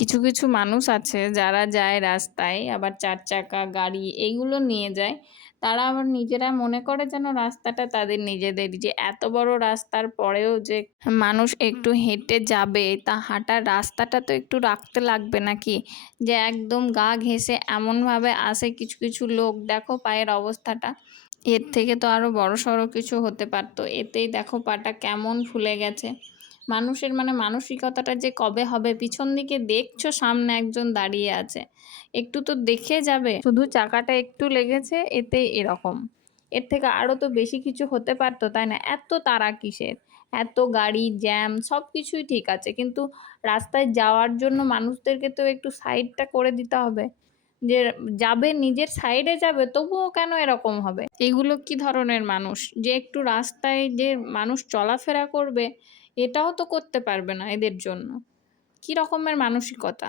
কিছু, কিছু মানুষ আছে যারা যায় রাস্তায় আবার ৪ চাকা গাড়ি এগুলো নিয়ে যায়। তারা আবার নিজেরা মনে করে যেন রাস্তাটা তাদের নিজেদেরই। যে এত বড় রাস্তার পরেও যে মানুষ একটু হেঁটে যাবে, তা হাঁটার রাস্তাটা তো একটু রাখতে লাগবে নাকি? যে একদম গা ঘেঁষে এমনভাবে আসে কিছু, কিছু লোক দেখো পায়ের অবস্থাটা। এর থেকে তো আরো বড়সড় কিছু হতে পারত। এতেই দেখো পাটা কেমন ফুলে গেছে। মানুষের মানে মানসিকতাটা যে কবে হবে, পিছন দিকে দেখছো সামনে একজন দাঁড়িয়ে আছে। একটু তো দেখে যাবে। শুধু চাকাটা একটু লেগেছে এতেই এরকম। এর থেকে আরো তো বেশি কিছু হতে পারত, তাই না? এত তাড়া কিসের? এত গাড়ি জ্যাম সবকিছুই ঠিক আছে। কিন্তু রাস্তায় যাওয়ার জন্য মানুষদেরকে তো একটু সাইডটা করে দিতে হবে। যে যাবে নিজের সাইডে যাবে তবুও কেন এরকম হবে? এগুলো কি ধরনের মানুষ? যে একটু রাস্তায় যে মানুষ চলাফেরা করবে এটাও তো করতে পারবে না এদের জন্য। কি রকমের মানসিকতা?